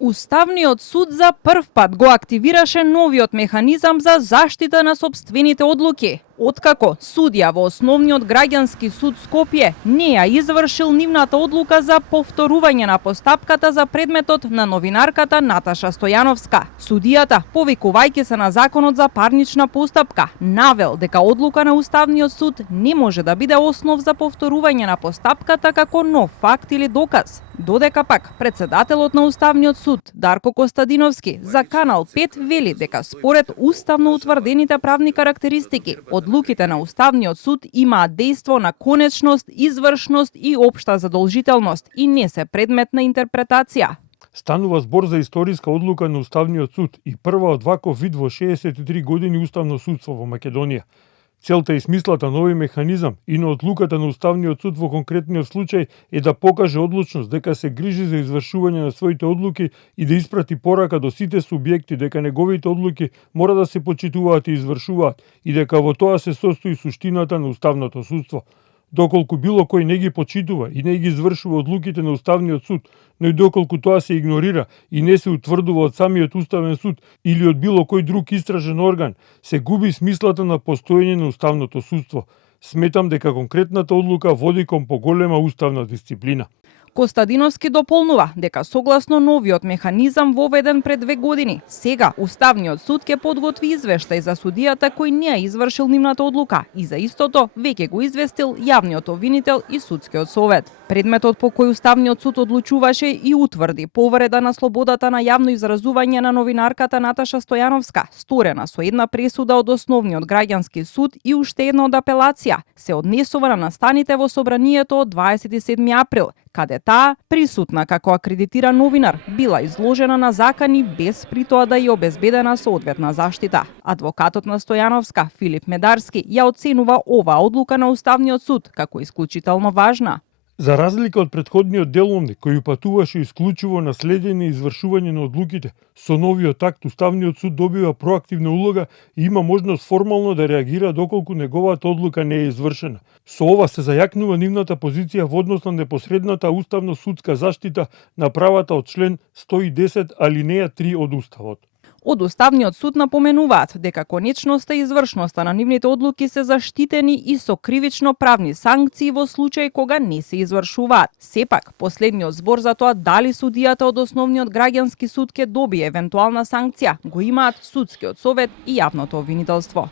Уставниот суд за прв пат го активираше новиот механизам за заштита на сопствените одлуки. Откако судија во Основниот граѓански суд Скопје не ја извршил нивната одлука за повторување на постапката за предметот на новинарката Наташа Стојановска. Судијата, повикувајќи се на Законот за парнична постапка, навел дека одлука на Уставниот суд не може да биде основ за повторување на постапката како нов факт или доказ. Додека пак председателот на Уставниот суд Дарко Костадиновски за Канал 5 вели дека според уставно утврдените правни карактеристики одлуките на Уставниот суд имаат дејство на конечност, извршност и општа задолжителност и не се предмет на интерпретација. Станува збор за историска одлука на Уставниот суд и прва од ваков вид во 63 години уставно судство во Македонија. Целта и смислата на овој механизам и на одлуката на Уставниот суд во конкретниот случај е да покаже одлучност дека се грижи за извршување на своите одлуки и да испрати порака до сите субјекти дека неговите одлуки мора да се почитуваат и извршуваат и дека во тоа се состои суштината на уставното судство. Доколку било кој не ги почитува и не ги извршува одлуките на Уставниот суд, но и доколку тоа се игнорира и не се утврдува од самиот Уставен суд или од било кој друг истражен орган, се губи смислата на постоење на уставното судство. Сметам дека конкретната одлука води кон поголема уставна дисциплина. Костадиновски дополнува дека согласно новиот механизам воведен пред 2 години, сега Уставниот суд ќе подготви извештај за судијата кој не ја извршил нивната одлука и за истото веќе го известил јавниот обвинител и судскиот совет. Предметот по кој Уставниот суд одлучуваше и утврди повреда на слободата на јавно изразување на новинарката Наташа Стојановска, сторена со една пресуда од Основниот граѓански суд и уште една од апелација, се однесува на настаните во собранието од 27 април, каде таа, присутна како акредитиран новинар, била изложена на закани без при тоа да ја обезбедена соодветна заштита. Адвокатот на Стојановска, Филип Медарски, ја оценува оваа одлука на Уставниот суд како исклучително важна. За разлика од претходниот деловник кој упатуваше исклучиво на следење и извршување на одлуките, со новиот акт Уставниот суд добива проактивна улога и има можност формално да реагира доколку неговата одлука не е извршена. Со ова се зајакнува нивната позиција во однос на непосредната уставно-судска заштита на правата од член 110 алинеја 3 од Уставот. Од Уставниот суд напоменуваат дека конечноста и извршноста на нивните одлуки се заштитени и со кривично правни санкции во случај кога не се извршуваат. Сепак, последниот збор за тоа дали судијата од Основниот граѓански суд ќе добие евентуална санкција го имаат судскиот совет и јавното обвинителство.